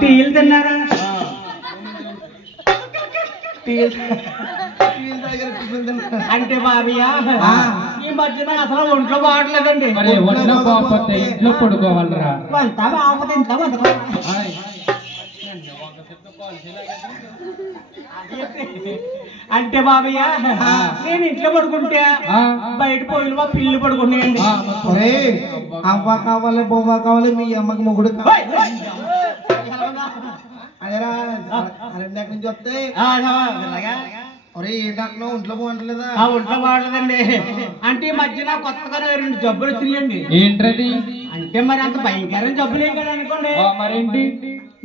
టీలు తిన్నారా? అంటే బాబయ్య ఈ మధ్యన అసలు ఒంట్లో బాగట్లేదండి. ఇంట్లో పడుకోవాలరా? అంతా బాగుంది ఇంట్లో అంటే బాబయ్య నేను ఇంట్లో పడుకుంటే బయట పోయిన మా పిల్లి పడుకున్నాయండి. అవ్వ కావాలి బొవ్వ కావాలి మీ అమ్మకి మొగుడు అదేరా రెండెక్కడి నుంచి వస్తాయి. ఏంటంటున్నావు ఒంట్లో బాగుంటలేదా? ఒంట్లో బాగలేదండి. అంటే ఈ మధ్యన కొత్తగా 2 జబ్బులు వచ్చినాయండి. ఏంటది? అంటే మరి అంత భయంకరమైన జబ్బులు ఏం కదా అనుకోండి. మరేంటి?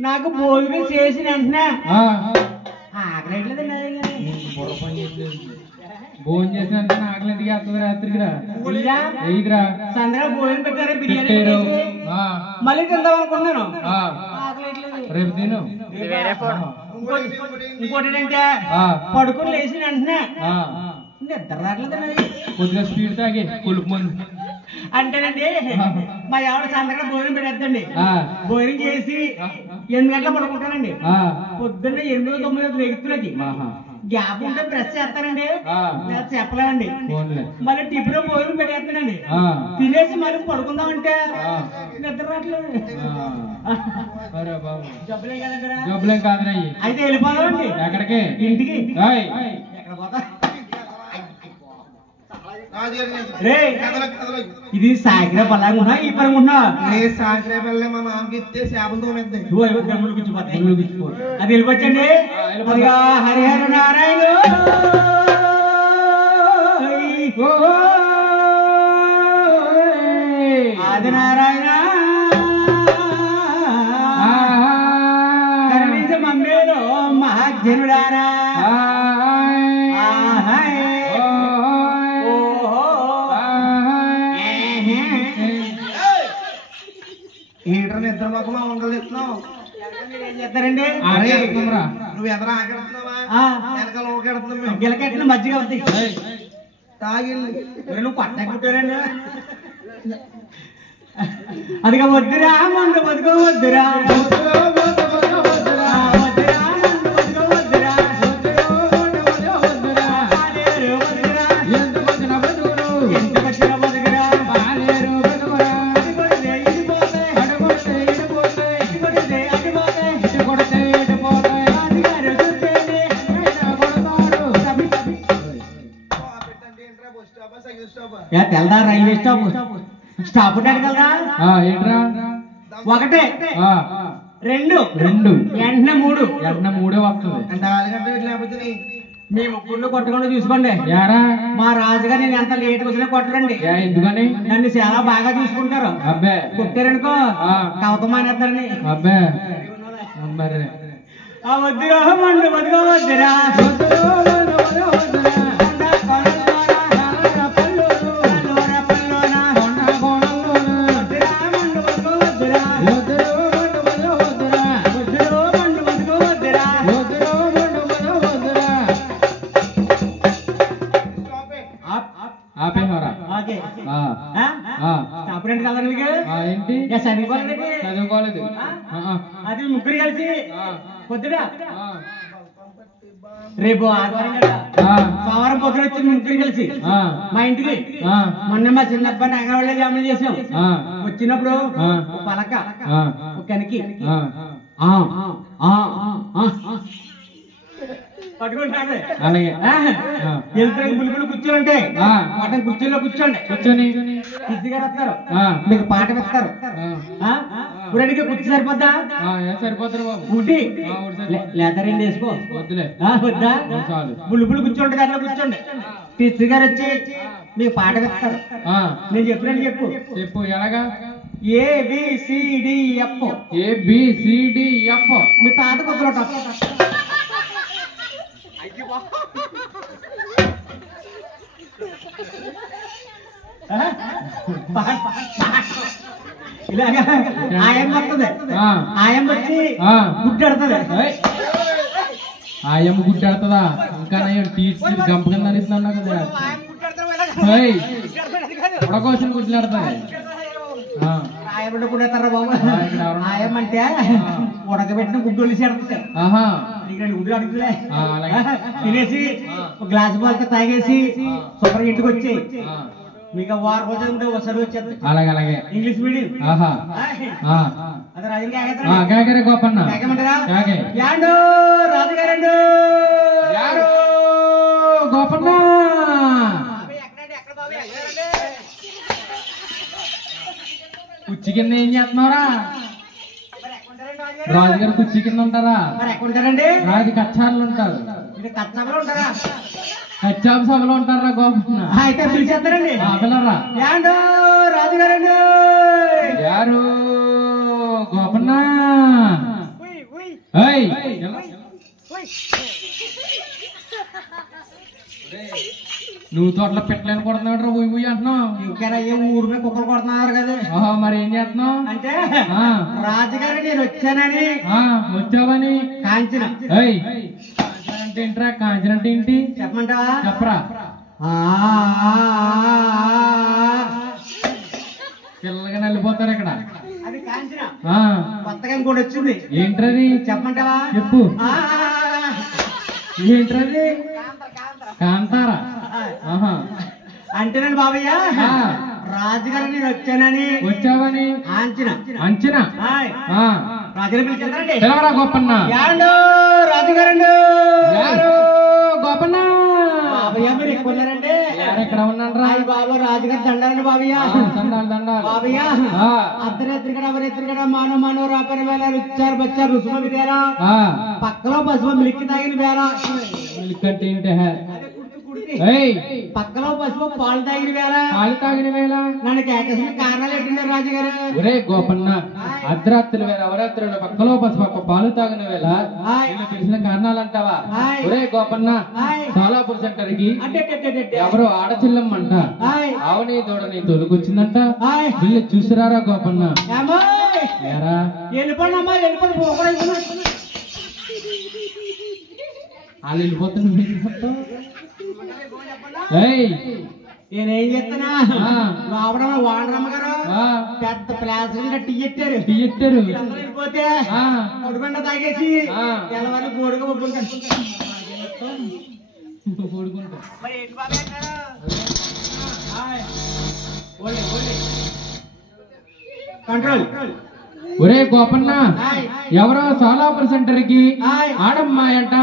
నాకు భోజనం చేసిన వెంటనే ఆకలేట్లేదండి. భోజనం చేసిన ఆకలింటికి వస్తుంది రాత్రికిరా సందగా భోజనం పెట్టారా బిర్యానీ మళ్ళీ తిందాం అనుకున్నాను. రేపు తిను. ఇంకోటి ఏంటంటే పడుకుని లేచిన వెంటనే నిద్ర రావట్లేదండి. కొద్దిగా స్పీడ్ తాగి కులుపు ముందు అంటేనండి మా ఎవరు సందగా భోజనం పెట్టేద్దండి. భోజనం చేసి 8 గంటల పడుకుంటానండి. పొద్దున్న 8, 9 ఎగుతున్నది గ్యాప్ ఉంటే బ్రష్ చేస్తానండి. చెప్పలేదండి. మళ్ళీ టిఫిన్ భోజనం పెట్టేస్తానండి. తినేసి మళ్ళీ పడుకుందామంటే నిద్ర రావట్లేదు. జబ్బులేం కదంటారా? జబ్బులేం కాదురా. అయితే వెళ్ళిపోదామండి. ఎక్కడికి? ఇంటికి. ఎక్కడ పోతా? ఇది సాగిరే పల్లాగా ఉన్నా ఈ పరంగా ఉన్నా సాగిరే పల్లె మా మామకి ఇస్తే చేపలతో అది వెళ్ళిపోవచ్చండి. హరిహర నారాయణ ఆది నారాయణ కరుణించ మమ్మేలో మహాజనుడారా నిద్ర మాకు మా వంకలు ఇస్తున్నావు. ఏం చేస్తారండి? నువ్వు ఎదర ఆకెడుతున్నావా? వెనకాల ఊకెడుతున్నావు. గిలకెట్టిన మజ్జిగ అవుతాయి తాగి నువ్వు కొట్టకుంటారండి. అదిగా వద్దురా మందు బతుకోవద్దురా తెల్దా రైల్వే స్టాప్ ఉంటాడు కదా. ఏంట్రా? 1 2 వెంటనే 3 వస్తుంది. 4 గంటలు లేకపోతే మీ ముగ్గురు కొట్టకుండా చూసుకోండి. మా రాజుగా నేను ఎంత లేట్ వచ్చినా కొట్టరండి. ఎందుకని? నన్ను చాలా బాగా చూసుకుంటారు. అబ్బే కొట్టారనుకో కవతం మానేస్తారని. అబ్బే వద్దురా మండు వద్దురా చదువుకోలేదు. అది ముగ్గురు కలిసి పొద్దుగా రేపు ఆదివారం సోమవారం పొద్దున వచ్చి ముగ్గురు కలిసి మా ఇంటికి మొన్న మా చిన్నబ్బాయి అంగన్వాడీ జామలు చేసాం. వచ్చినప్పుడు పలక కనికి పట్టుకుంటాడు. కూర్చోండి అతను కుర్చీలో కూర్చొని కృష్ణ గారు వస్తారు మీకు పాట వేస్తారు. ఇప్పుడానికి కుర్చీ సరిపోద్దా? సరిపోతారు బాబు. ఊటి లేదా 2 వేసుకో వద్దా? బుల్బులు కూర్చోండి దాంట్లో కూర్చోండి. కృష్ణ గారు వచ్చి మీకు పాట వేస్తారు. నేను చెప్పినట్టు చెప్పు. ఎలాగా? ABCDF మీ తాత కొద్దిలో ఇలాగా ఆయం వస్తుంది. ఆయం వచ్చి గుడ్డెడుతుంది. ఆయమ్మ గుడ్డెడుతుందా? ఇంకా టీచర్ గంప కింద అనిస్తున్నా కదా. ఉడకోసిన గుడ్డెడుతుంది. ఆయమంటే కూడా బాబు. ఆయమంటే ఉడకబెట్టిన గుడ్డు చేరుతాయి గుడ్డు అడుగుతులే తినేసి గ్లాస్ బాల్తో తాగేసి సూపర్ ఇంటికి వచ్చి మీకు వారం రోజులు ఒకసారి వచ్చేది అలాగే ఇంగ్లీష్ మీడియం అదే రాజుగారు గోపన్న యాండో రాజుగారండు యారు గోపన్న కుర్చీ కింద ఏం చేస్తున్నారా రాజుగారు కుర్చీ కింద ఉంటారా మరి ఎక్కడుంటారండి రాజు కచ్చారులు ఉంటారు కచ్చాబలో ఉంటారా కచ్చాబు సభలో ఉంటారా గోపన్న అయితే పిలిచేస్తారండి పిల్లరా యాండో రాజుగారండు యారు గోపన్న నువ్వు తోటలో పెట్టలేని కొడుతున్నాడు ఉయ్ ఉయ్ అంటున్నావు ఇంకా ఊరి మీద కుక్కలు కొడుతున్నారు కదా మరి ఏం చేస్తున్నావు అంటే రాజుగారు నేను వచ్చానని వచ్చావని కాంచిన అంటే ఏంట్రా కాంచిన అంటే ఏంటి చెప్పమంటావా చెప్పరా పిల్లలుగా నల్లిపోతారు ఇక్కడ అది కాంచిన కొత్తగా ఇంకోటి వచ్చింది ఏంట్రది చెప్పమంటావా చెప్పు ఏంట్రది కాంతారా అంటేనండి బాబయ్య రాజుగారు నేను వచ్చావని అంచనా అంచనా రాజుగారు పిలిచారండి తెలవరా గోపన్న యాడో రాజుగారండు యారు గోపన్న బాబయ్య మీరు ఎక్కున్నారండి ఎక్కడ ఉన్నాడు రా బాబు రాజుగారు దండాలండి బాబయ్య దండాలు బాబయ్య అర్ధరాత్రి కూడా అవరాత్రి కూడా మానవ రాపరి వేళ రుచారు బచ్చారు రుసుమ విరారా పక్కలో పసుపు మిలికి తాగిన వేళ మిలిక్ అంటే ఏంటి పక్కలో పసుపు పాలు తాగిన వేళ నన్ను కేకేసిన కారణాలు ఏంటంటారు రాజుగారు ఒరే గోపన్న అర్ధరాత్రుల వేళ అవరాత్రుల పక్కలో పసుపు పాలు తాగిన వేళ తెలిసిన కారణాలు అంటావా ఒరే గోపన్న సోలాపూర్ సెంటర్ కి ఎవరో ఆడచిల్లమ్మంట ఆవని దూడని తొలుకొచ్చిందంట వీళ్ళు చూసిరారా గోపన్న వెళ్ళిపోండి అమ్మా వెళ్ళిపోండి వాళ్ళు వెళ్ళిపోతున్నా నేనేం చెప్తున్నా లోపల వాడరమ్మ గారు పెద్ద ప్లాస్టిక్ టీ ఎట్టారు వెళ్ళిపోతే పొడిబండ తాగేసి తెల్లవారు గోడుగా కంట్రోల్ ఒరే గోపన్న ఎవరో సోలాపూర్ సెంటర్ కి ఆడమ్మాయంట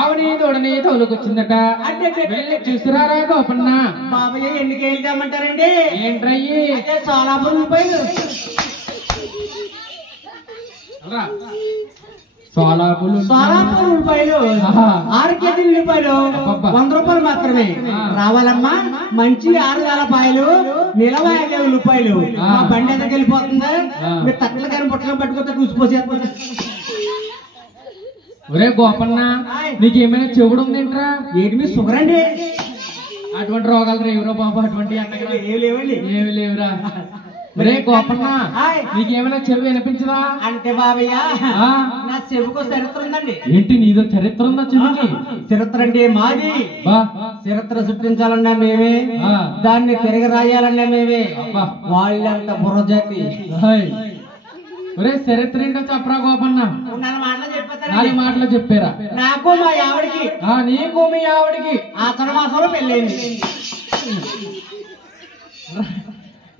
ఆవని దూడని తోలుకొచ్చిందట వెళ్ళి చూసిరారా గోపన్న బాబయ్య ఎన్ని కేజీలు తెమ్మంటారండి ఏంట్రయ్యి సోలాపూర్ రూపాయలు సోలాపూర్ రూపాయలు 6 కేజీల రూపాయలు 100 రూపాయలు మాత్రమే రావాలమ్మా మంచి 6,000 రూపాయలు నిలవ 50 రూపాయలు బండి ఎదరికి వెళ్ళిపోతుంది మీరు తట్టలు కానీ బుట్టలు పట్టుకుంటే చూసిపోసేస్తారు ఒరే గోపన్న నీకేమైనా చెవుడు ఉందేంట్రా ఏంటి మీ షుగర్ అండి అటువంటి రోగాలు రేవురా బాబు అటువంటి ఏమి లేవండి ఏమి లేవురా ఒరే గోపన్న నీకేమైనా చెవి వినిపించదా అంటే బాబయ్య నా చెవుకో చరిత్ర ఉందండి ఏంటి నీదో చరిత్ర ఉందా చెవికి చరిత్ర అంటే మాది చరిత్ర సృష్టించాలన్నా మేమే దాన్ని తిరగ రాయాలన్నా మేమే వాళ్ళంత బుర్రజాతి ఒరే చరిత్ర ఏంటో చెప్పరా గోపన్న 4 మాటలు చెప్పారా నాకు మా ఆవిడికి నీకు మీ ఆవిడికి ఆషాఢ మాసంలో పెళ్ళైంది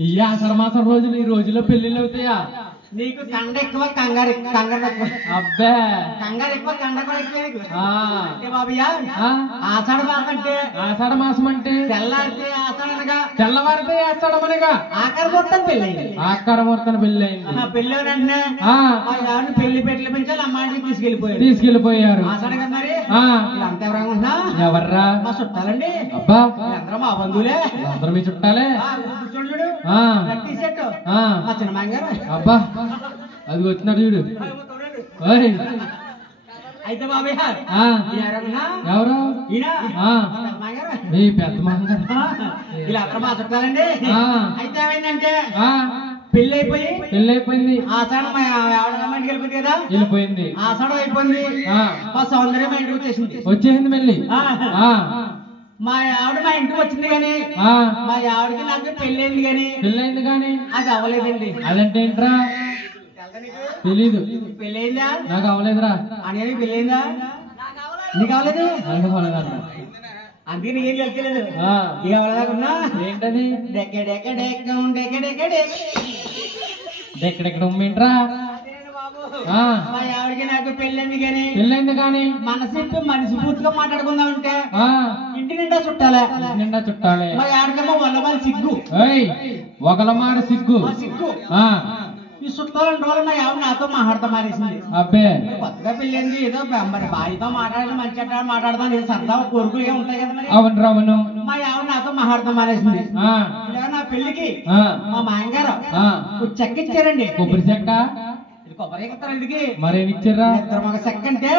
ఈ ఆషాఢ మాసం రోజులు ఈ రోజుల్లో పెళ్లిళ్ళు అవుతాయా నీకు కండ ఎక్కువ కంగారు ఎక్కువ అబ్బే కంగారు ఎక్కువ కండ కూడా ఎక్కువ బాబయ్య ఆషాఢ మాసం అంటే తెల్లారితే ఆషాఢనగా తెల్లవారితే ఆషాఢమనగా ఆకారమూర్తం పెళ్ళైంది పెళ్ళి వెంటనే పెళ్లి పెట్లు పెంచాలి అమ్మాయిని తీసుకెళ్లిపోయారు మరి అంత ఎవరంగా ఎవర్రా మా చుట్టాలండి అబ్బా అందరూ మా బంధువులే అందరూ మీ చుట్టాలే చూడు మా చిన్నమాయ గారు అబ్బా అది వచ్చినారు చూడు అయితే బాబయ్య ఎవరు మీ పెద్ద మామగారు ఇలా అందరూ మా చుట్టాలండి అయితే ఏమైందంటే పెళ్ళైపోయింది ఆషాఢం మా ఆవిడకి వెళ్ళిపోయింది కదా వెళ్ళిపోయింది ఆషాఢం అయిపోయింది మా సౌందర్యం మా ఇంటికి వచ్చేసింది మళ్ళీ మా ఆవిడ మా ఇంటికి వచ్చింది కానీ మా ఆవిడకి నాకు పెళ్ళైంది కానీ అది అవ్వలేదండి అదంటే ఏంట్రా తెలీదు. పెళ్ళయిందా? నాకు అవలేదురా. అనేది పెళ్ళయిందా? నీకు అవలేదు? నాకు అవలేదన్న. అందుకే నీకేం తెలియలేదు. ఇక అవలేదాకున్నా ఏంటది? ఎక్కడెక్కడ ఉమ్మేంట్రా? మా ఆవిడకి నాకు పెళ్ళైంది కానీ పెళ్ళైంది కానీ మనసిప్పి మనిషి పూర్తిగా మాట్లాడుకుందామంటే ఇంటి నిండా చుట్టాలే. నిండా చుట్టాలే. మా ఆవిడకేమో వల్లమాలి సిగ్గు. ఒకలమాడ సిగ్గు. సిగ్గు ఈ చుట్టాలని రోజులు మా ఆవిడ నాతో మాట్లాడతా మానేసింది. అబ్బే కొత్తగా పెళ్ళింది ఏదో మరి భార్యతో మాట్లాడి మంచి మాట్లాడతాం నేను సరదా కోరుకులు ఉంటాయి కదా మరి. అవును రావును. మా ఆవిడ నాతో మాట్లాడతా మానేసింది. నా పెళ్లికి మా మాయంగారు చెక్క ఇచ్చారండి. కొబ్బరి చెక్క. కొబ్బరి ఎక్కుతారండి. మరేమిచ్చారా? ఇద్దరు మగ చెక్క అంటే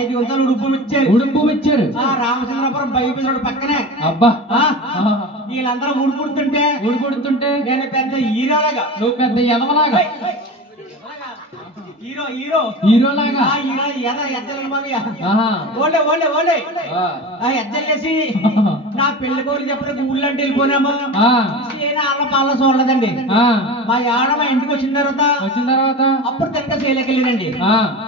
5 గుంతలు ఉడుపు ఇచ్చారు. ఉడుపు ఇచ్చారు. రామచంద్రపురం బైబిల్ రోడ్ పక్కనే. అబ్బా వీళ్ళందరూ ఊడుకుంటుంటే నేను పెద్ద హీరోలాగా, నువ్వు పెద్ద ఎదవలాగా, హీరోలాగా ఎద్దలేసి నా పెళ్లి కోరి చెప్పడానికి ఊళ్ళంటే వెళ్ళిపోయినాము. వాళ్ళ పాల చూడలేదండి. మా ఆడ మా ఇంటికి వచ్చిన తర్వాత అప్పుడు తిరగ సేలకి వెళ్ళిందండి.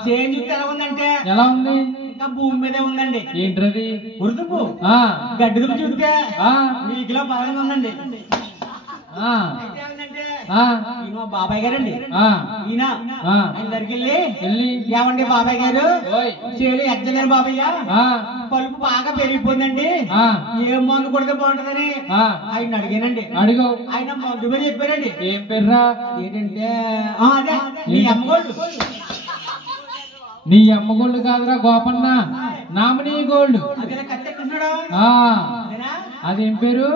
సేమ్ చూస్తే ఎలా ఉందంటే ఎలా ఉంది? ఇంకా భూమి మీదే ఉందండి. ఏంటది? ఉరుదుపు గడ్డి దుప్పు చూస్తే మీకులో బలంగా ఉందండి. ఈయన బాబాయ్ గారండి. ఈయన ఆయన దగ్గరికి వెళ్ళి ఏమండి బాబాయ్ గారు చేలు ఎద్దలేరు బాబయ్య, కలుపు బాగా పెరిగిపోయిందండి, ఏం మందు కొడితే బాగుంటుందని ఆయన అడిగానండి. అడిగా ఆయన మందు పేరు చెప్పారండి. ఏం పేర్రా? ఏంటంటే అదే నీ అమ్మగోళ్ళు. నీ అమ్మగోళ్ళు కాదురా గోపన్న, నామినీ గోల్డ్. అదే కత్తెట్టున్నాడు. అదేం పేరు?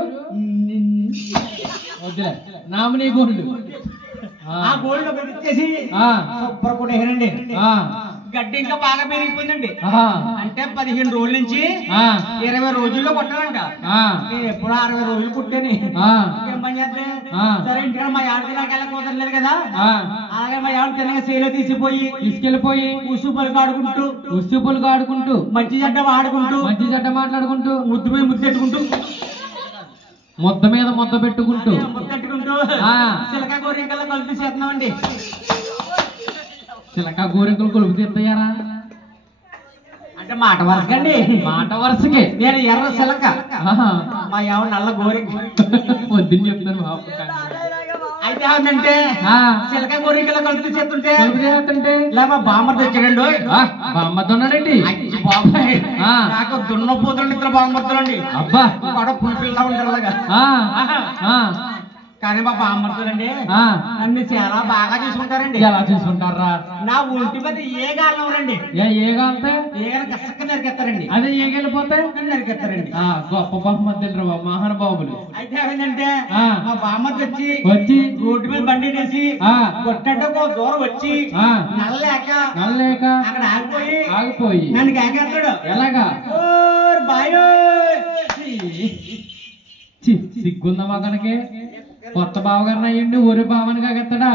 వద్దులే, నామినీ గోల్డ్. ఆ గోల్డ్ ఇచ్చేసి సూపర్ కొట్టేసారండి. గడ్డి ఇంకా బాగా పెరిగిపోయిందండి. అంటే 15 రోజుల నుంచి 20 రోజుల్లో కొట్టాలంట. నేను ఎప్పుడు 60 రోజులు కుట్టాను. ఏం పని చేస్తే సరే ఇంటికాడ మా ఆవిడ నాకు ఎలా కుదరలేదు కదా, అలాగే మా ఆవిడ తినగా సేలో తీసుకెళ్లిపోయి ఉసుపులు ఆడుకుంటూ మంచి చెడ్డ మాట్లాడుకుంటూ ముద్దు మీద ముద్దెట్టుకుంటూ ముద్ద మీద ముద్ద పెట్టుకుంటూ చిలక గోరింకల్లో కలిపి చేస్తున్నామండి. చిలక గోరింకలు కొలుపు తీస్తాయారా? అంటే మాట వరుసకండి. మాట వరుసకే. నేను ఎర్ర చిలక, మా ఆవిడ నల్ల గోరింక. పొద్దున్న చెప్తాను బాబు. అయితే ఏమంటే చిలక గోరింకల్లో కలిపి చేస్తుంటే ఇలా మా బామ్మర్ది వచ్చాడండి. బామ్మర్ది ఉన్నాడండి. బాబాయ్ నాకు దున్నపోతులండి, ఇద్దరు బామ్మర్దులండి. అబ్బా కూడా పులిపిల్లా ఉంటారు అలాగా. కానీ మా బామ్మర్దులండి నన్ను చాలా బాగా చూసుకుంటారండి. ఎలా చూసుకుంటారా? నా ఒంటి మీద ఏ గాలం రండి, ఏ గాలితే ఏగైనా కసక్క నరికెత్తారండి. అదే ఏగెళ్ళిపోతే నరికెత్తారండి. గొప్ప బామ్మర్దులు మహానుభావులు. అయితే ఏమైందంటే మా బామ్మర్ది వచ్చి రోడ్డు మీద బండి వేసి కొట్టంటే దూరం వచ్చి నల్లలేక అక్కడ ఆగిపోయి నన్ను కేకేస్తాడు. ఎలాగా? బాయో సిగ్గుందా మగనకి? కొత్త బావగారిని అయ్యండి ఊరి బావని కాకెత్తాడా?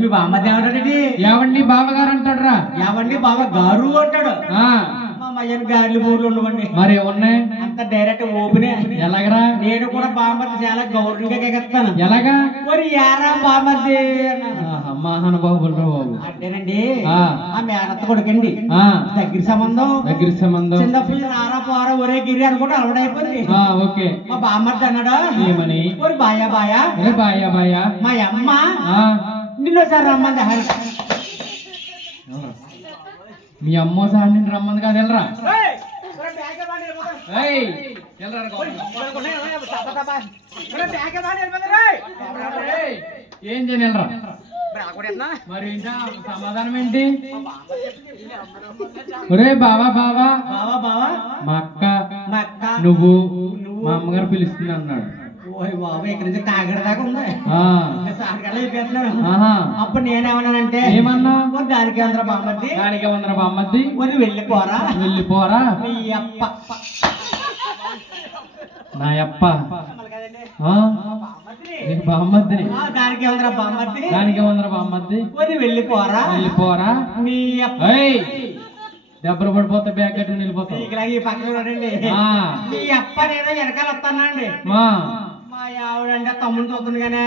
మీ బామ్మది ఏమంటాడండి? ఏవండి బావగారు అంటాడురా. ఏవండి బావ గారు అంటాడు. మా మయ్యని గార్లు ఊర్లు ఉండవండి. మరి ఉన్నాయి అంత డైరెక్ట్ ఓపెనే. ఎలాగరా? నేను కూడా బామ్మది చాలా గౌరవంగా కేకెత్తాను. ఎలాగా? మరి యారా బామ్మది మహానుభావులు బాబు. అంటేనండి ఆ మేనత్త కొడుకండి, దగ్గర సంబంధం. చిన్నప్పుడు రారా పోరా ఒరే గిరి అనుకుంటే అలవాడైపోయింది. ఓకే. మా బామ్మర్ది అన్నాడు ఏమని? ఒరి బాయా మా అమ్మ నిన్నోసారి రమ్మంది. మీ అమ్మో సార్ నిన్ను రమ్మంది కాదు, వెళ్ళరా. ఏం చేయరా? మరి ఇంకా సమాధానం ఏంటి? ఒరే బావా మా అక్క నువ్వు మా అమ్మగారు పిలుస్తుంది అన్నాడు. ఇక్కడ నుంచి కాకినాడ దాకా ఉంది. అప్పుడు నేనేమన్నానంటే ఏమన్నా? దానికి వందర బామ్మద్ది వెళ్ళిపోరా మీ అప్ప నా అప్ప బామ్మద్ది దానికి వందర బామ్మద్ది వెళ్ళిపోరా మీ అప్ప. దెబ్బలు పడిపోతే బ్యాగ్ కట్టుకుని వెళ్ళిపోతావు. ఈ పక్కన మీ అప్ప నేను వెనకాల వస్తానండి. మా ఆవిడంటే తమ్ముడు చూస్తుంది కానీ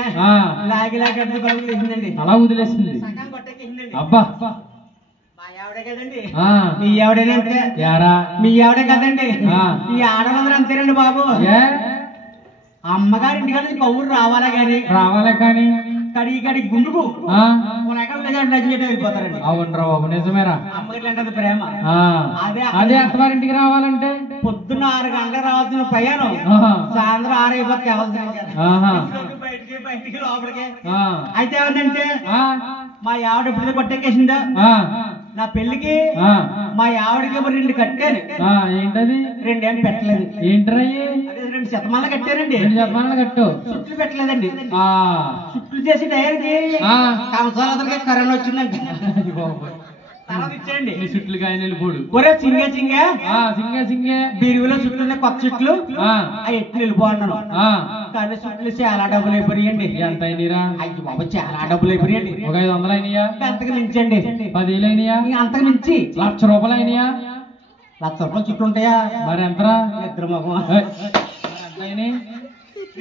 లాగి లాగి అడ్డు కలుగు తీసిందండి. అలా వదిలేసింది. సగం కొట్టేసిందండి. అబ్బా మా ఆవిడే కదండి. ఆ మీ ఆవిడేనంటే యారా మీ ఆవిడే కదండి. ఈ ఆడవాళ్ళందరూ అంతేనండి బాబు. ఏ అమ్మగారి ఇంటికి నుంచి కౌరు రావాలా గాని కానీ కడిగి కడిగి గుండుకు ఆ వెళ్ళిపోతారండి. అవునరా బాబు నిజమేరా. అమ్మగారి అంటే ప్రేమ. అదే అత్తవారింటికి రావాలంటే పొద్దున్న 6 గంటలకు రావాల్సిన ప్రయాణం సాయంత్రం 6 అయిపోతే బయటికి లోపలికి. అయితే ఏమంటే మా ఆవిడ ఎప్పుడు కొట్టేకేసిందా నా పెళ్లికి మా ఆవిడకి 2 కట్టాను. ఏంటది 2 ఏం పెట్టలేదు. ఏంటరయ్యి? అదే 2 శతమానాలు కట్టానండి. 2 శతమానాలు కట్టు. చుట్లు పెట్టలేదండి. చుట్లు చేసి డైరెక్ట్ కంసాలకి కరోనా వచ్చిందండి. తర్వాత ఇచ్చేయండి చుట్లు కాయని వెళ్ళిపోడు. ఒరే చింగే చింగే సింగే బీరువులో చుట్లు ఉన్నాయి కొత్త చుట్లు అవి ఎట్లు వెళ్ళిపోన్నాను. కానీ చుట్లు చాలా డబ్బులు అయిపోయాయండి. ఎంత అయినరా? అయ్యి బాబు చాలా డబ్బులు అయిపోయాయండి. ఒక 500 అయినాయా? అంతకు మించండి. 10,000 అయినాయా? అంతకు మించి ₹1,00,000 అయినాయా? ₹1,00,000 చుట్లు ఉంటాయా? మరి ఎంతరా? ఇద్దరు మొహం.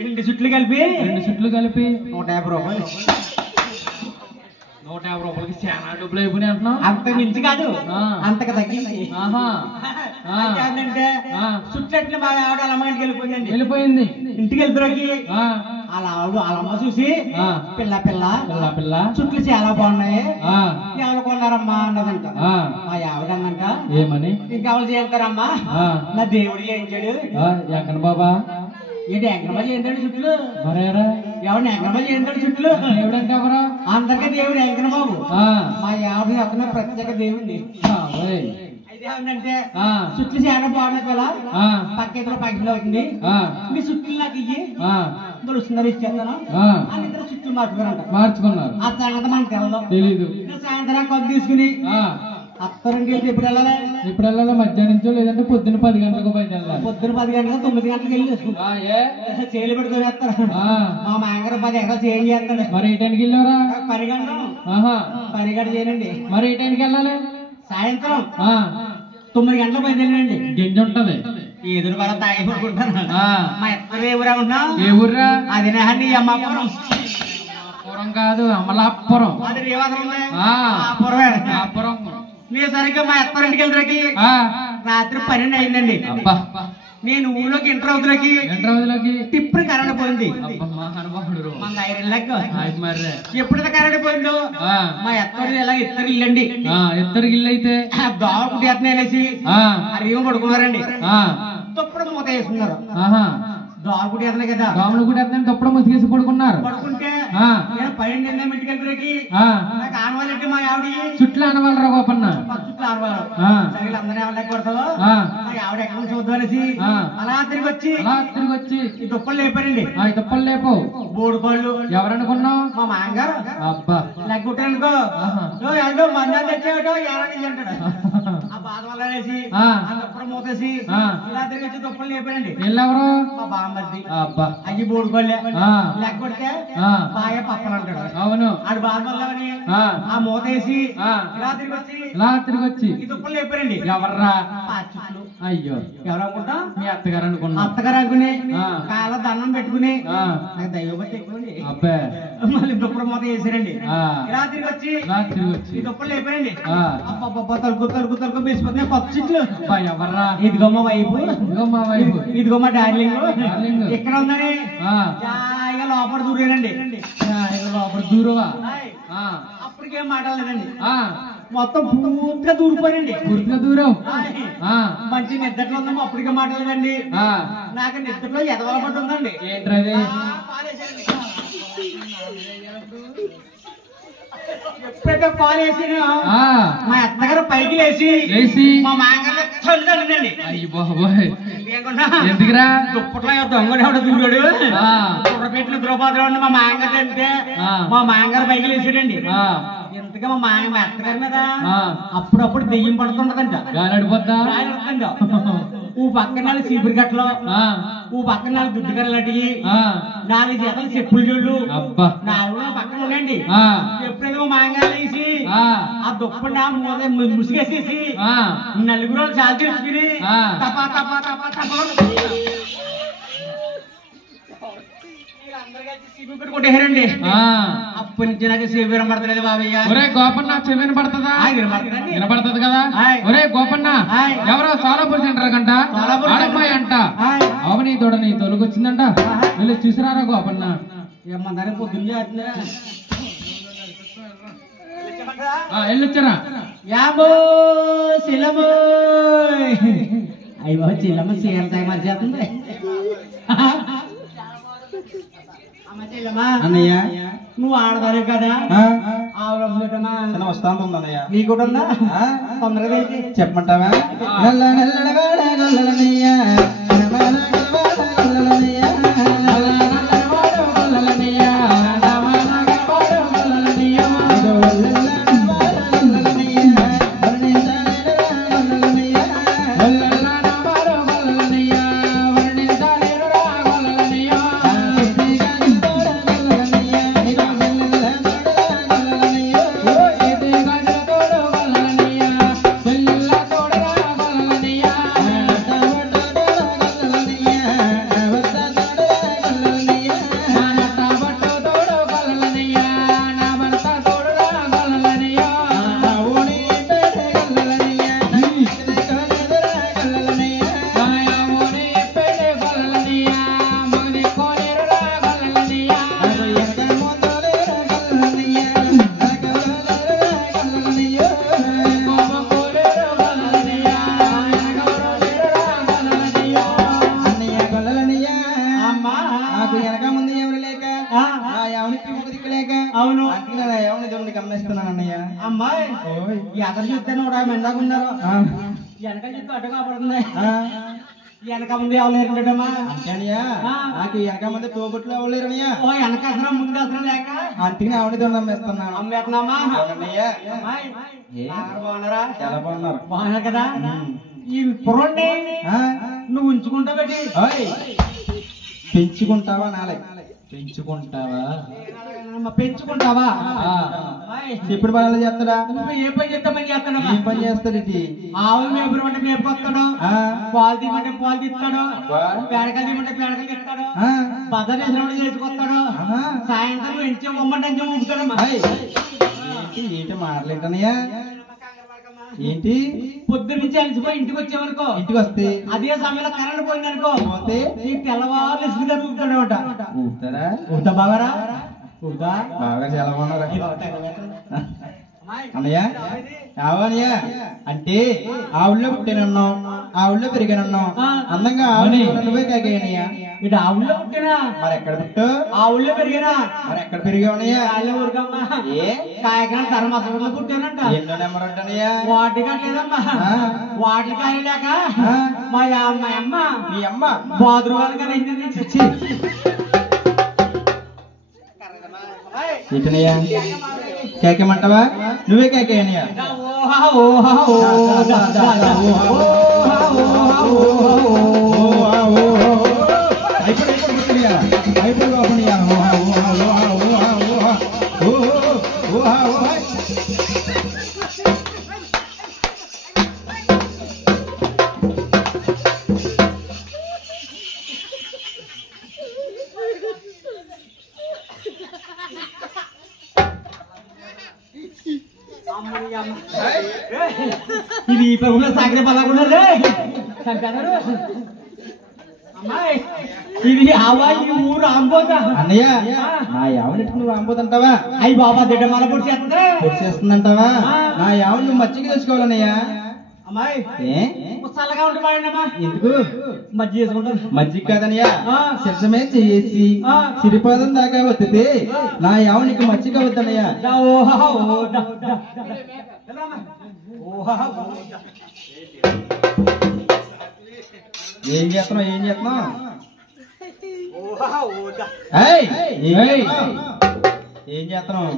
2 చుట్లు కలిపి 150 రూపాయలు. 150 రూపాయలకి చాలా డబ్బులు అయిపోయినాయి అంటున్నావు. అంతకు మించి కాదు అంతకు తగ్గింది. అంటే చుట్టట్లు మా ఆవిడ అమ్మగారికి వెళ్ళిపోయింది. ఇంటికి వెళ్తురోకి అలా ఆవిడ వాళ్ళమ్మ చూసి పిల్ల పిల్ల పిల్ల చుట్లు చాలా బాగున్నాయి ఎవరు కొన్నారమ్మా అన్నదంట. మా ఆవిడ అన్నంట ఏమని ఇంకెవరు చేస్తారమ్మా నా దేవుడు చేయించాడు. ఎక్కడ బాబా ఏంటి ఎంకరమ్మ చేయించాడు చుట్లు? మరేరా ఎవరిని ఎంకరమ్మ చేయించాడు చుట్లు? దేవుడు అంటే ఎవరా? అందరికీ దేవుడు ఎంకర బాబు. మా ఆవిడ యొక్క ప్రత్యేక దేవుడిని. అయితే ఏమంటే చుట్లు చాలా బాగున్నాయి కదా పక్క ఇద్దరు పక్కన అవుతుంది మీ చుట్లు నాకు ఇయ్యి వస్తున్నారు ఇచ్చేస్తాను అని ఇద్దరు చుట్లు మార్చుకున్నారు. ఆ సంగతి మనకు తెలీదు. సాయంత్రం కొంత తీసుకుని అత్తరంకి వెళ్తే ఎప్పుడు వెళ్ళాలి? మధ్యాహ్నం నుంచో లేదంటే పొద్దున్న 10 గంటలకు బయట వెళ్ళాలి. పొద్దున్న 10 గంటలకు 9 గంటలకు వెళ్ళి చేలు పెట్టుకుని వేస్తారు. మా మాంగారు 10 ఎకరాలు చేంజ్ చేస్తాడు. మరి ఏ టైంకి వెళ్ళారా? పరిగణ చేయండి. మరి ఏ టైంకి వెళ్ళాలి? సాయంత్రం 9 గంటలకు బయలుదేరండి. గింజ ఉంటది ఎదురు వల్ల తాగి పడుకుంటాను. మా ఎత్తరు ఏ ఊరా ఉన్నా? ఏ ఊర్రా? అది నెహండి అమ్మాపురం. కాదు అమలాపురం. అది రేవాసరం మీరు సరిగ్గా మా ఎత్తరింటికి వెళ్తాకి రాత్రి 12 అయిందండి. నేను ఊళ్ళోకి ఎంటర్ అవుతులకి టిప్పు కరెంట్ పోయింది. ఎప్పుడైతే కరెంట్ పోయిందో మా ఎత్తరు ఎలా ఎత్తరు ఇల్లండి. ఎత్తరు ఇల్లు అయితే దోమకుటి అనేసి అరేమో పడుకున్నారండి. తప్పుడు మూత వేసుకున్నారు. దోమకుటి ఎత్తనే కదా దోమలు కూడా ఎత్తని తప్పుడు ముసిగేసి పడుకున్నారు. పడుకుంటే 12 ఇంటికి వెళ్తాకి నాకు ఆనవాలంటే మా ఆవిడ చుట్లు అనవాలరా గోపన్న. చుట్లు ఆనవాళ్ళు అందరూ ఎవరికి కొడతావో మా ఆవిడ ఎక్కడ చూద్దాం అనేసి అలా తిరిగి వచ్చి ఈ దుప్పలు లేపారండి. ఈ దుప్పలు లేపు బోడు పళ్ళు ఎవరనుకున్నావు? మా మాంగారు. అబ్బా లెగ్గొట్టానుకో ఎండో మంది తెచ్చాడో ఎవరని అంటాడు. ఆ బాధ వల్ల అనేసి దుప్పలు మూతేసి ఇలా తిరిగి వచ్చి దుప్పలు లేపారండి. ఎవరు? మా బామ్మర్ది. అబ్బా అయ్యి బోడు పళ్ళే లెగ్గొడితే బాగా పప్పలు అంటాడు. అవును ఆడు బాధ వల్లవని ఆ మూతేసి ఇలా తిరిగి వచ్చి ఈ దుప్పలు లేపారండి. ఎవర్రా? అయ్యో ఎవరనుకుంటా? మీ అత్తగారు అనుకున్నా. అత్తగారు అనుకుని కాళ్ళ దండం పెట్టుకుని నాకు దైవభక్తి ఎక్కువండి. అబ్బే మళ్ళీ దుప్పలు మూత వేసారండి. ఇలా తిరిగి వచ్చి ఈ దుప్పలు లేపారండి. అబ్బా తలుకు వేసిపోతున్నాయి కొత్త చెట్లు. ఎవర్రా? ఇదిగో మా వైపు ఇదిగో మా డార్లింగ్ ఇక్కడ ఉందని జాయిగా లోపల దూరేనండి. లోపల దూరవా? అప్పటికేం మాట్లాడలేదండి. మొత్తం పూర్తిగా దూరిపోయారండి. పూర్తిగా దూరం మంచి నిద్రలో ఉందాము. అప్పటికే మాట్లాడలేదండి. నాకు నిద్రలో ఎదవల పట్టు ఉందండి. ఏంటది? ఎప్పుడైతే కాల్ వేసి మా అత్తగారు పైకి లేచి మా మాంగారు చల్లండి. అయ్యి బాబోయ్ ఎందుకురా? దుప్పట్లో దొంగడు ఎవడో దూరాడు. పెట్టిన ద్రౌపది మా మాంగారు అంటే మా మాంగారు పైకి లేచాడండి. ఎంతగా మా అత్తగారి మీద అప్పుడప్పుడు దెయ్యం పడుతుంటదంట. గాలిపొద్దా ఓ పక్కన చీపురు కట్టలో ఓ పక్కన దుడ్డుకర్రలటివి 4 జతలు చెప్పులు జోళ్ళు 4 పక్కన ఉండండి. ఎప్పుడైనా మాంగారు వేసి ఆ దుప్పటి ముసిగేసేసి 4 రోజులు చాలు తీసుకుని తపా తపా తపా తపా కొట్టేశారండి. అప్పటి నుంచి నాకు సేవ వినపడతలేదు బాబయ్య. ఒరే గోపన్న చెవి వినపడుతుందా? వినపడుతుంది కదా. ఒరే గోపన్న ఎవరో సోలాపూర్ సెంటర్ కంట ఆడమ్మాయి అంట. అవని తోడ నీ తొలగొచ్చిందంట. వెళ్ళి చూసిరారా గోపన్న. ఏమన్నా పొద్దున్న వెళ్ళొచ్చారా? యాబో శిలము అయ్యో చిల్లమ్మ సీరతాయి మరి చేస్తుంది. అన్నయ్య నువ్వు ఆడదానే కదా వస్తాను అన్నయ్య. నీ కూడా ఉందా? తొందరగా చెప్పమంటావా? నల్ల నల్లడవాడ గొల్లలనయ్య అమ్మాయి ఎదరు చూస్తేనే కూడా మెందాకు ఉన్నారు. వెనక చూస్తే అటు కాబడుతుంది. వెనక ముందు ఎవలేరుండమ్మా అంతేనయ్యా. నాకు వెనక మంది తోబుట్లు ఎవలేరనయ్యా. ఓ వెనక అసలు ముందు అసలు లేక అందుకని ఆవిడతో నమ్మేస్తున్నాను. అమ్మేస్తున్నామా? బాగున్నారా? చాలా బాగున్నారు. బాగున్నారు కదా. ఈ పురండి నువ్వు ఉంచుకుంటావు బట్టి పెంచుకుంటావా? నాలే పెంచుకుంటావా? పెంచుకుంటావా? ఎప్పుడు పనులు చేస్తాడా? నువ్వు ఏ పని చేస్తామని చేస్తాడా? ఏం పని చేస్తాడు ఇది? ఆవులు మేపురు అంటే మేపుకొస్తాడు, పాలు తీయమంటే పాలు తీస్తాడు, పేడకలు తీయమంటే పేడకలు తీస్తాడు, బజార్ చేసినప్పుడు చేసుకొస్తాడు, సాయంత్రం ఎంచి బొమ్మంటే ఎంచి ఊపుతాడమ్మా. ఏంటి మారలేటనయ్యా? ఏంటి పొద్దున్న నుంచి అలసిపోయి ఇంటికి వచ్చేవనుకో, ఇంటికి వస్తే అదే సమయంలో కరెంట్ పోయిందనుకో పోతే ఈ తెల్లవారు ఇసుకుతా ఊపుతాడనమాట. ఊపుతారా? ఊపుతా బాగారా? ఊపుతా బాగా చాలా బాగున్నారా అన్నయ్య? ఆవనయ్య అంటే ఆవుల్లో పుట్టినన్నాం, ఆవుల్లో పెరిగానన్నాం, అందంగా ఆవుని నువ్వే కాకేనయ్యా. ఇటు ఆవుల్లో పుట్టినా మరి ఎక్కడ పుట్టు? ఆవుల్లో పెరిగినా మరి ఎక్కడ పెరిగావనయ్యా? ఊరికమ్మా ఏ కాయకాయలు ధర్మాసంలో పుట్టానంట. ఎన్నో నెంబర్ ఉంటానయ్యా? వాటి కట్టలేదమ్మా. వాటి కాయ లేక మా అమ్మ మీ అమ్మ బాత్రూమ్ కానీ ఇటనయ్యా కేకేమంటావా? నువ్వే కేకేనయ్యా. ఇది పరుగులో సాగరే పలాకున్నదే అమ్మాయి. ఇది ఆవా ఈ ఊరు ఆంబోతా అన్నయ్య. నా యావని నువ్వు ఆంబోతుంటావా? అయ్యి బాబా దిడ్డ మల పొడి చేస్తుందా? పొడి చేస్తుందంటావా? నా యావని నువ్వు మజ్జిగ తెచ్చుకోవాలన్నయ్యా. అమ్మాయి చల్లగా ఉంటే బాగుండమ్మా. ఎందుకు మజ్జిగ చేసుకుంటాను? మజ్జిగ కాదనయ్యా, సిరసమే చేసి సిరిపాదం దాకా వద్దితే నా యావనికి మజ్జిగ వద్దనయ్యా. ఏం చేస్తున్నావు? ఏం చేస్తున్నావు? ఏం చేస్తున్నావు?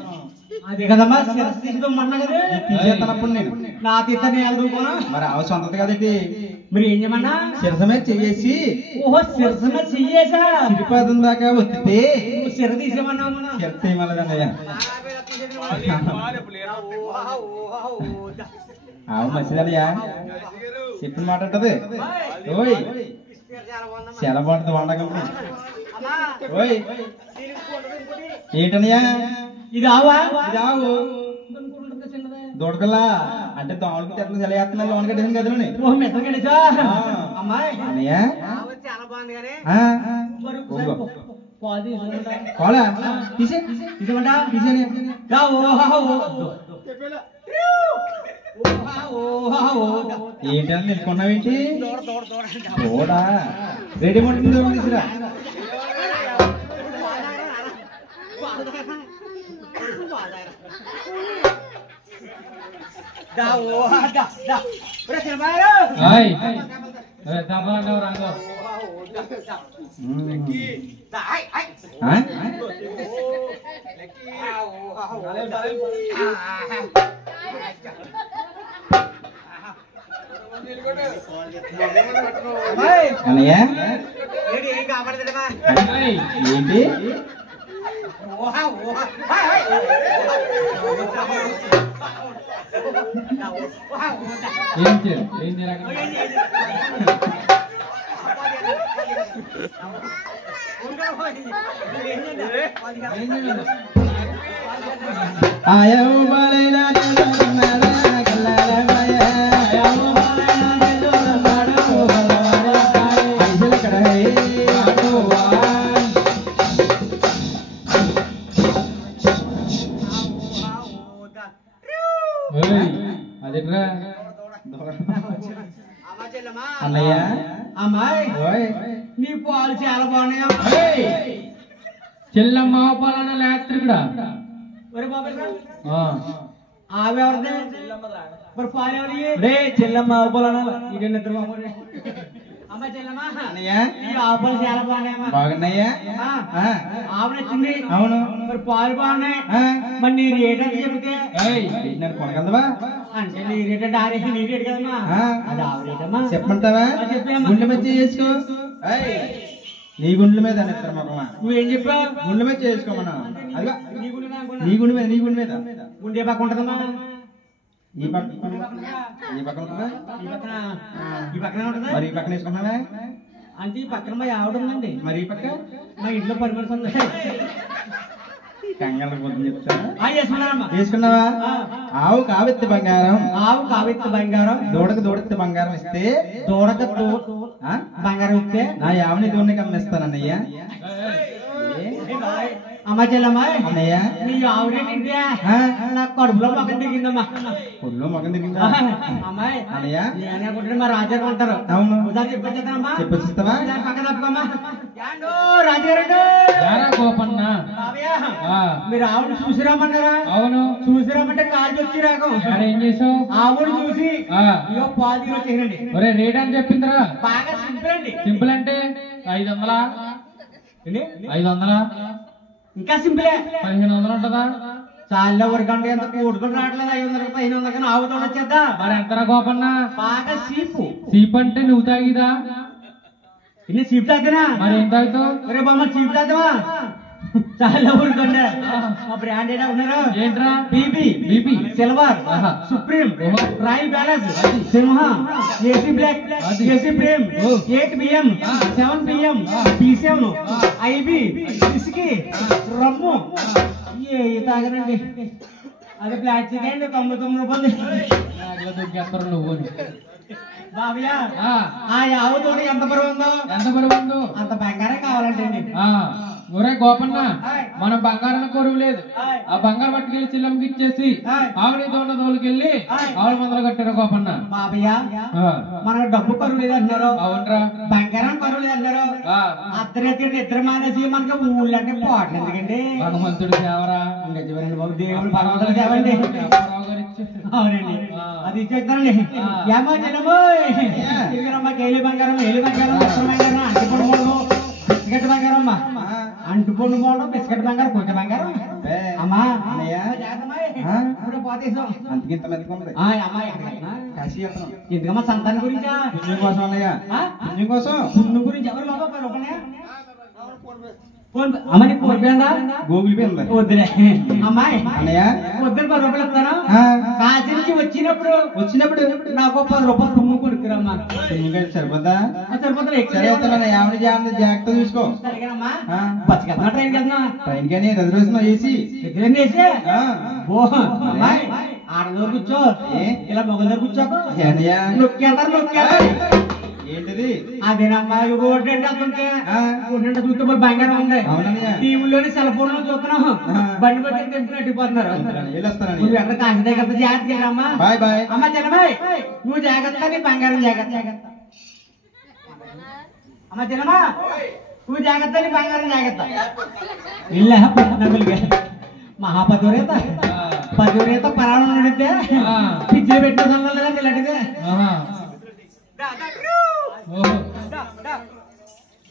అదే కదమ్మా తీసుకోమన్నా కదా. తీసేస్తున్నప్పుడు నేను నా తీర్థని చదువుకోను మరి ఆవు సొంతది కదండి. మరి ఏం చేయమన్నా? సిరసమే చేసి ఓహో సిరసమే చెయ్యేసా సిరిపాదం దాకా వద్దితే సిర తీసేమన్నావు. సిర తీయమన్నదన్నయ్యా. ఆవు మంచిదనయ్యా, చెప్పిన మాట ఉంటది. ఓయ్ చాలా బాగుంటుంది వండకం. ఓయ్ ఏంటనయ్యా ఇది ఆవా ఇది ఆవు దూడకల్లా అంటే దోమలకి తెప్పలు చలివేస్తున్నారు లోన్ కట్టేసిన గదిలోని అమ్మాయి అన్నయ్యా చాలా బాగుంది కానీ కోలా తీసే తీసేమంటా తీసేని ఏంటని తెలుసుకున్నావేంటి దూడా రెడీమేడ్ దూడ తీసురా అన్నయ్య ఏంటి ఆయవు బాలైనా అన్నయ్య అమ్మాయి ఓయ్ నీ పాలు చాలా బాగున్నాయి చెల్లమ్మ పాలన లేత్రికడా ఆవి ఎవరిదే మరి పాలు ఎవరి రే చెల్లమ్మ ఆవుపాలన ఇదే నిద్ర అమ్మ చెల్లమ్మ అన్నయ్య ఈ ఆవుపాలు చాలా బాగున్నాయమ్మా బాగున్నాయ్యా ఆవు నచ్చింది అవును మరి పాలు బాగున్నాయి మరి నీ రేట్ అని చెబితే నన్ను కొనగలవా అంటే నీ రేట్ అంటే ఆ రేట్ నీ రేట్ కదమ్మా అది ఆవు రేట్ అమ్మా చెప్పమంటావా గుండె మీద చేసుకో నీ గుండెల మీద నిద్ర మొక్కమా నువ్వేం చెప్పావు గుండె మీద చేసుకోమన్నా అదిగా నీ గుండె నీ గుండె మీద నీ గుండె మీద గుండె పక్క ఉంటదమ్మా ఈ పక్కన ఉంటుందా ఈ పక్కన ఉంటదా మరి ఈ పక్కన వేసుకున్నావా అంటే ఈ పక్కన మా ఆవిడ ఉందండి మరి ఈ పక్క మా ఇంట్లో పరిమళం ఉంది కంగారు పోతుంది చెప్తాను చేసుకున్నానమ్మా వేసుకున్నావా ఆవు కావెత్తి బంగారం ఆవు కావెత్తి బంగారం దూడకు దూడెత్తి బంగారం ఇస్తే దూడక బంగారం ఇస్తే నా ఆవుని దూడని కమ్మేస్తానన్నయ్య అమ్మ చెల్లమ్మ అన్నయ్య నీ ఆవిడే తింటే నా కడుపులో మగం దిగిందమ్మా పొల్లో మగం దిగిందా అమ్మాయి అన్నయ్య నేనేకుంటే మా రాజాగారు ఉంటారు అవును ఒకసారి చెప్పేస్తానమ్మా చెప్పొచ్చిస్తావా పక్క తప్పకమ్మా రాజాగారు గోపన్న మీరు ఆవును చూసిరామన్నారా అవును చూసిరామంటే కాల్చి వచ్చి రాకం ఏం చేసావు ఆవును చూసి ఇగో పాలు వచ్చేయండి ఒరే రేట్ అని చెప్పిందిరా బాగా సింపుల్ అండి సింపుల్ అంటే 500 500 ఇంకా సింపులే 1500 ఉంటదా చాలా వరకండి ఎంత కూడుకుని రావట్లేదు 500 1500 కానీ ఆవుతో వచ్చేద్దా మరి ఎంతరా గోపన్న బాగా సీపు సీప్ అంటే నువ్వు తాగిదా ఇన్ని సీపు తాగినా మరి ఏం తాగుతావు ఒరే బామ్మ సీపు తాగుతావా చాలా ఊరుకోండి మా బ్రాండ్ ఏడా ఉన్నారు ఏంట్రా BB silver supreme royal balance Simha AC black AC ప్రేమ్ 8 PM 7 PM B7 IB whisky rum ఏ తాగరండి అది ప్లాస్టిక్ అండి 99 రూపాయలు నువ్వు బాబయ్య ఆ ఆవు తోట ఎంత బరువు ఉందో అంత బంగారం కావాలంటండి ఒరే గోపన్న మన బంగారం కొరువు లేదు ఆ బంగారం పట్టుకెళ్ళి చిల్లమ్మకి ఇచ్చేసి ఆవిడ తోట తోలుకెళ్ళి ఆవిడ మొదలు కట్టారు గోపన్న బాబయ్య మనకు డబ్బు కరువు లేదు అంటున్నారు అవునరా బంగారం కరువు లేదు అంటారు అర్ధరాత్రి నిద్ర మానేసి మనకి ఊళ్ళో అంటే పోవట్లేదు ఎందుకండి భగవంతుడు సేవరా నిజమేనండి బాబు దేవుడు భగవంతుడు సేవండి అవునండి అది ఇచ్చేస్తానండి ఏమో చెల్లమ్మో ఇదిగరమ్మా కేలి బంగారం బంగారం అంటుపండు మోడలు బిస్కెట్ బంగారం అమ్మా అంటుపండు మోడలు బిస్కెట్ బంగారం కొంచెం బంగారం అమ్మా ఇప్పుడు పోతేసాం అంతకింత మెత్తకుంది అమ్మాయి కాశీ ఎందుకమ్మా సంతానం గురించా పుణ్యం కోసం అన్నయ్య పుణ్యం కోసం పుణ్యం గురించి ఎవరు బాబా రూపాయలు అమ్మాయి ఫోన్ పే ఉందా గూగుల్ పే ఉంది వద్దులే అమ్మాయి అన్నయ్య వద్దులు 10 రూపాయలు ఇస్తాను కాశీ నుంచి వచ్చి వచ్చినప్పుడు నాకు 10 రూపాయలు తుమ్ము కొడుకురమ్మా. సరిపోతా సరిపోతుంది. సరే యావని జాగ్రత్త చూసుకో. సరిగానమ్మా బస్కెళ్తున్నా ట్రైన్కి వెళ్తున్నా. ట్రైన్ కానీ రిజర్వేషన్ వేసి ఆడదో కూర్చో ఇలా మొగల దగ్గర కూర్చోకు. నొక్కేస్తారు ఏంటిది అదేనమ్మా రోడ్డు అంటే అతుంటే చూస్తే బంగారం ఉంది. టీవీలోని సెల్ ఫోన్ లో చూస్తున్నాం బండి పట్టి తెంపుకుని అట్టిపోతున్నారు. నువ్వు ఎక్కడ కాశీ దగ్గర జాగ్రత్త అమ్మా. బాయ్ బాయ్ అమ్మా చిన్నబాయ్ నువ్వు జాగ్రత్త నీ బంగారం జాగ్రత్త. అమ్మా చిన్నమ్మా నువ్వు జాగ్రత్త నీ బంగారం జాగ్రత్త. ఇలా నగులుగా మహాపతివ్రేత పతివ్రేత పరాణం నడితే పిచ్చిలు పెట్టిన సంబంధం ఇలాంటిదే.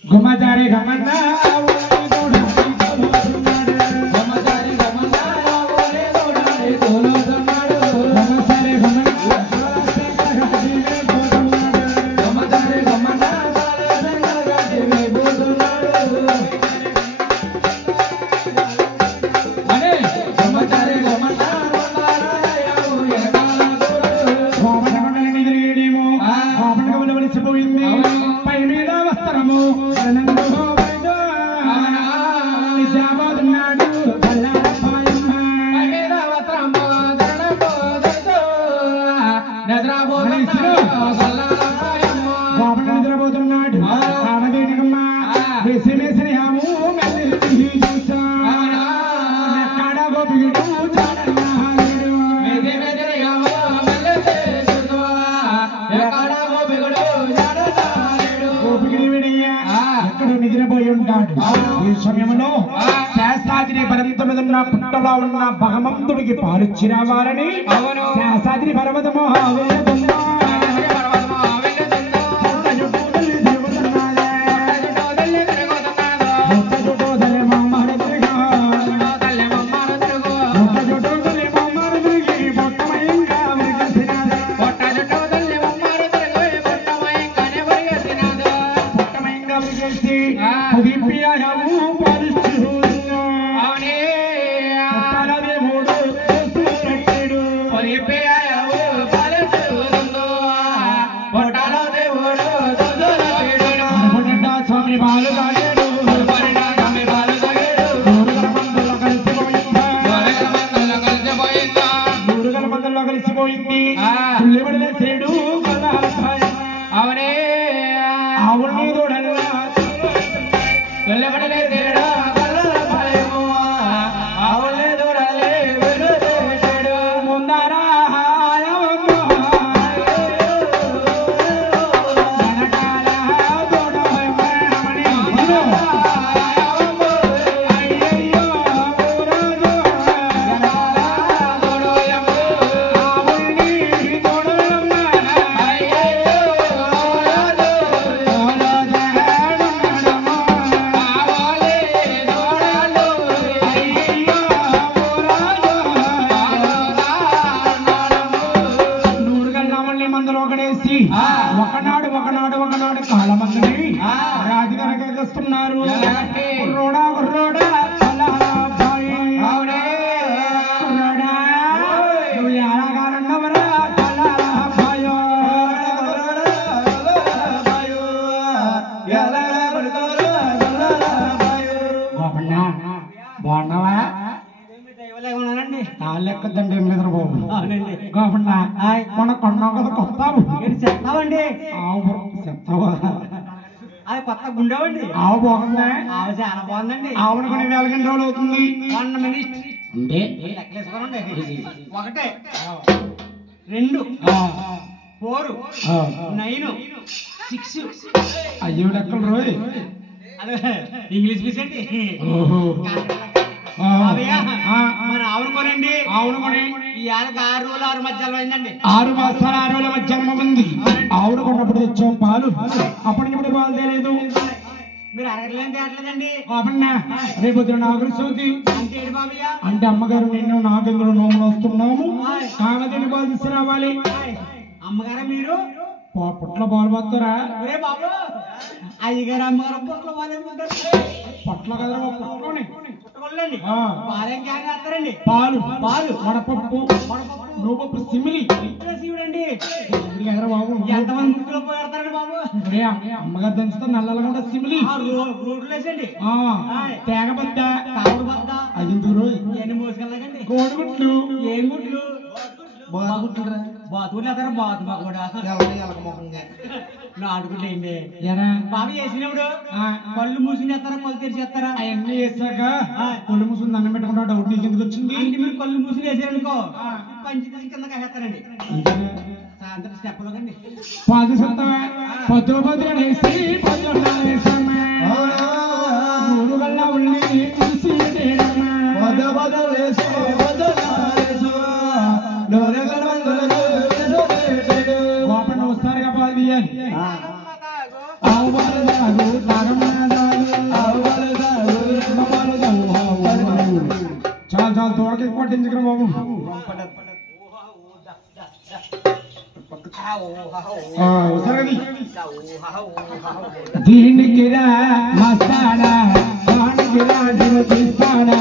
గుమ్మచారి గమన్న నిద్రపోయి ఉంటాడు. ఈ సమయంలో శాస్త్రాద్రి పర్వతం మీద ఉన్న పుట్టలో ఉన్న భగవంతుడికి పాలిచ్చి రావాలని శాస్త్రాద్రి పర్వతము ఒకనాడు కాలమందని రాజుగారు బాగున్నావా? తాళ్ళెక్కదండి నిద్రపోవు కాకుండా మన కొన్నాం కదా కొత్తావు చెప్తావండి. చెప్తావా? అది కొత్త గుండెవండి. ఆవు బాగుందా? ఆవు చాలా బాగుందండి. ఆవును కొని 4 గంటల రోజులు అవుతుంది. 1 మినిట్ అంటే లెక్కలేసుకోండి. 1 2 4 9 6 అయ్యో లెక్కలు రోయ్. అదే ఇంగ్లీష్ పీసండి. మన ఆవును కొనండి. ఆవును కొని ఈ 6 రోజులు 6 మధ్యాహ్నం అయిందండి. 6 మాసాలు 6 రోజుల మధ్యాహ్నం ఉంది. ఆవును కొన్నప్పుడు తెచ్చాం పాలు, అప్పటిప్పుడు పాలు తెలియదు. మీరు అరగట్లేదు తేట్లేదండి. రేపు నాగులు సోది అంటే బాబయ్య అంటే అమ్మగారు నిన్ను నాగేంద్ర నోములు వస్తున్నాము కాగదని పాలు తీసుకురావాలి. అమ్మగారా మీరు పుట్ల పాలు పోతారా? ఒరే బాబు అయ్యగారు అమ్మగారు పుట్ల పాలు ఎందుకుంటారు? పట్ల కదరా పుట్లని కొల్లండి పాలేం క్యాన్ వేస్తారండి పాలు పాలు వడపప్పు నూపప్పు సిమిలి శివుడండి ఎగర బాబు ఎంతమంది ముక్కులో పోయేస్తారండి బాబు అమ్మగారు దంచుతా నల్లగా కూడా సిమిలి రోడ్లు వేసండి తేగ బద్ద కావుడు బద్ద ఐదుగురు ఎన్ని మోసుకెళ్ళకండి కోడిగుడ్లు ఏం గుడ్లు బాతుగుడ్లు బాతులు ఎదర బాతు కూడా నాటుగుడ్లు ఏంటి బాబు వేసినప్పుడు కళ్ళు మూసినేస్తారా కళ్ళు తెరిచేస్తారా అవన్నీ వేసాక కళ్ళు మూసుకుని దండం పెట్టుకుంటా డౌట్ నీకు ఎందుకు వచ్చింది అంటే మీరు కళ్ళు మూసులు వేసారనుకో పంచి కింద వేస్తారండి సాయంత్రం స్టెప్ లో కండి పాది సత్తవే పొద్దు పొద్దున వేసి పొద్దున వేసమ్మా మూడు గల్ల ఉల్లి కలిసి పొద్దు పొద్దు వేసి గోపన్న వస్తారుగా పాలు తీయాలి ఆవు పాలు తాగు చాలు చాలు తోడకి పట్టించుకురా బాబు దీనికి రా మస్తాడా దానికి రా తీస్తాడా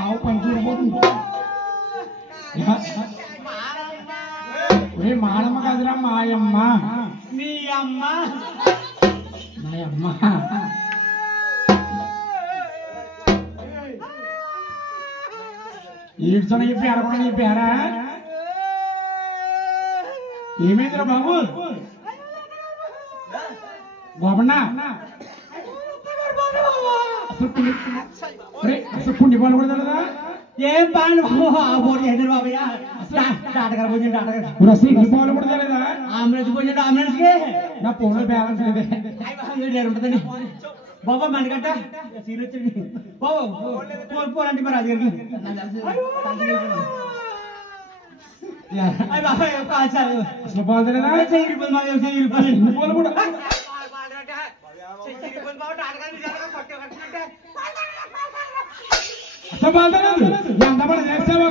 ఆవు పంచుకోబోతుంది మానమ్మ కదరా మాయమ్మ మీ అమ్మ మాయమ్మ ఈడ్చని చెప్పి అడగడం చెప్పారా ఏమైందిరా బాబు బాబన్నా అసలు పుండి పాలు కూడా కదా ఏం పాలు బాబు చేశారు బాబయ్య డాటగారు పోయింది డాటగారు రసి పాలు కూడా తెలియదా అంబులెన్స్ పోయింది అంబులెన్స్ కి నా ఫోన్లో బ్యాలెన్స్ లేదే ఉంటుందండి బాబా మనకట్ట సీల్ వచ్చింది బాబు కోల్పోవాలంటే మరి అది అసలు పాలు తెలియదా పాలు కూడా అసలు పాలు తెలియదు ఎంత పని చేస్తావో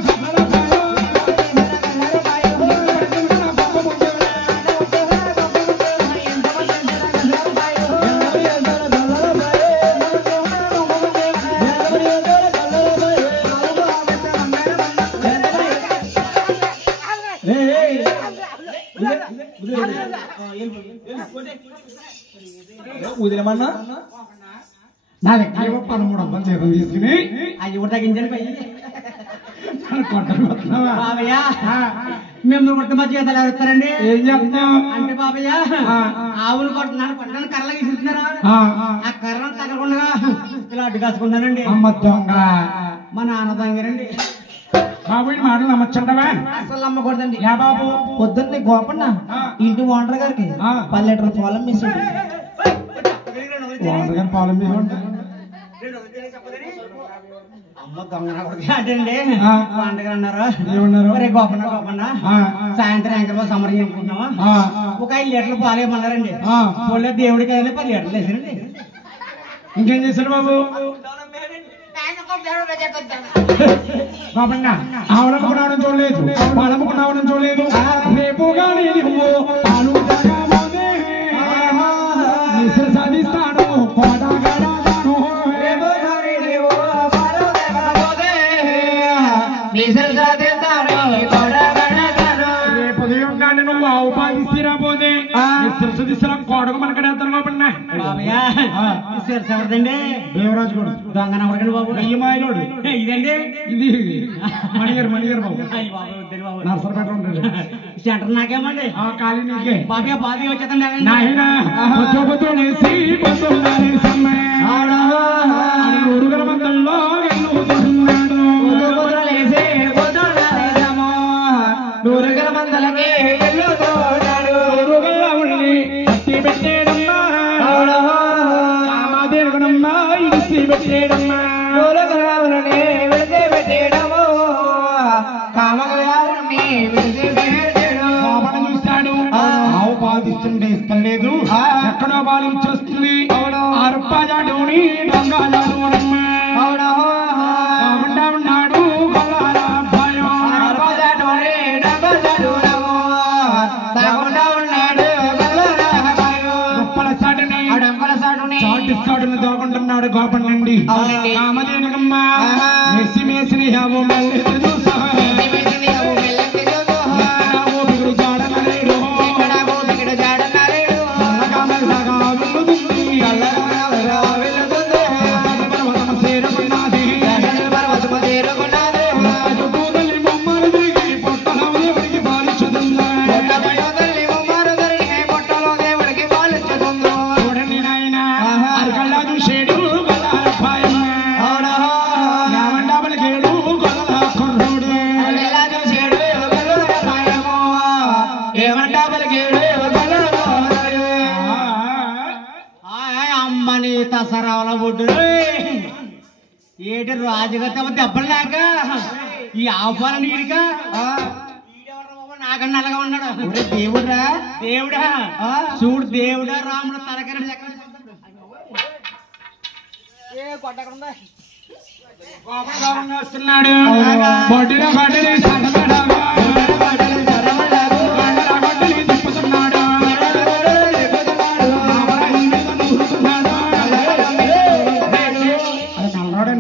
ఉదయమన్నా నా దగ్గర 1300 జీతం తీసుకుని అది కూడా తగ్గించండి పై కొట్టబోతున్నావా బాబయ్య మేము కొట్ట మా జీతాలు ఎవరుస్తారండి ఏం చేస్తున్నావు అంటే బాబయ్య ఆవులు కొట్టినాను కొట్టడానికి కర్రలు గీసిస్తున్నారా ఆ కర్రను తగలకుండా ఇలా అడ్డు కాసుకున్నానండి అమ్మ దొంగ మా నాన్న దగ్గరండి బాబు మాటలు నమ్మచ్చండవా అసలు నమ్మకూడదండి యా బాబు పొద్దున్నే గోపన్న ఇంటి ఓనర్ గారికి 10 లీటర్ల పాలం మిస్ ఓనర్ గారి పాలం మీద అమ్మ దొంగ అటండి పండుగ అన్నారు ఏమన్నారు ఒరే గోపన్న గోపన్న సాయంత్రం ఎంకలో సమరం చేసుకుంటున్నావా ఒక 5 లీటర్లు పాలు ఏమన్నారండి పొల్లే దేవుడికి 10 లీటర్లు వేసారండి ఇంకేం చేశారు బాబు బాబన్న ఆవులమ్ముకున్నావడం చూడలేదు పాలమ్ముకున్నావడం చూడలేదు రేపు కానీ పాలు సాధిస్తాను రేపు ఉదయం కానీ నువ్వు ఆవు పాలిస్తీరా పోతే కోడకు మనకడేస్తాను బాబన్న ఎవరిదండి దేవరాజు కూడా దొంగన ఎవరికండి బాబు అయ్యమాయలోడు ఇదండి ఇది మణిగారు బాబు నర్సరపేట ఉంటాడు సెంటర్ నాకేమండి ఖాళీ నీకే బాబయ్య బాధగా వచ్చేదండి నాయన ఊరుగల మందల్లో నూరుగల మందలకి పెట్టేయడమ్మా కామాదేవనమ్మా ఇడిసి పెట్టేయడమ్మా పెట్టేయడము కామగారిని చూశాడు ఆవు పాలు ఇస్తుంటే ఇష్టం లేదు ఉన్నాడు చాటిస్తాడుని దోకుంటున్నాడు గోపన్నండి కామదేనకమ్మ మెస్సి మేసిన యావో మళ్ళీ చూసా దసరాల బొడ్డు ఏటి రాజుగా తమ దెబ్బలాక ఈ ఆపాలని ఈడిగా నాకన్నా అలాగా ఉన్నాడు దేవుడా దేవుడా చూడు దేవుడా రాముడు తలకరణ వస్తున్నాడు బొడ్డున బడ్డని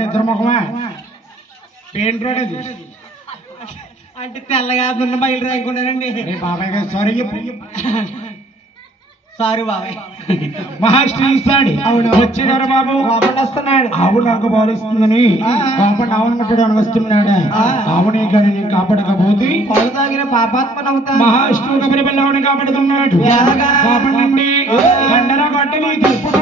నిద్రముఖమా పెయింట్ రోడ్ అది అంటే తెల్లగా దున్న బయలు రాయకుండానండి బాబాయ్ గారు సారీ సారీ బాబాయ్ మహాష్ట్రీ ఇస్తాడు వచ్చేదారు బాబు వస్తున్నాడు ఆవు నాకు బాలుస్తుందని కాపాడు ఆవునప్పుడు అనవస్తున్నాడు ఆవుని కానీ నేను కాపాడకపోతే పాలు తాగిన పాపాత్మనవుతా మహాష్ట్రీ కబరి పిల్లవాడిని కాపాడుతున్నాడు కాపాడండి గండరా కొట్టి నీ తప్పుడు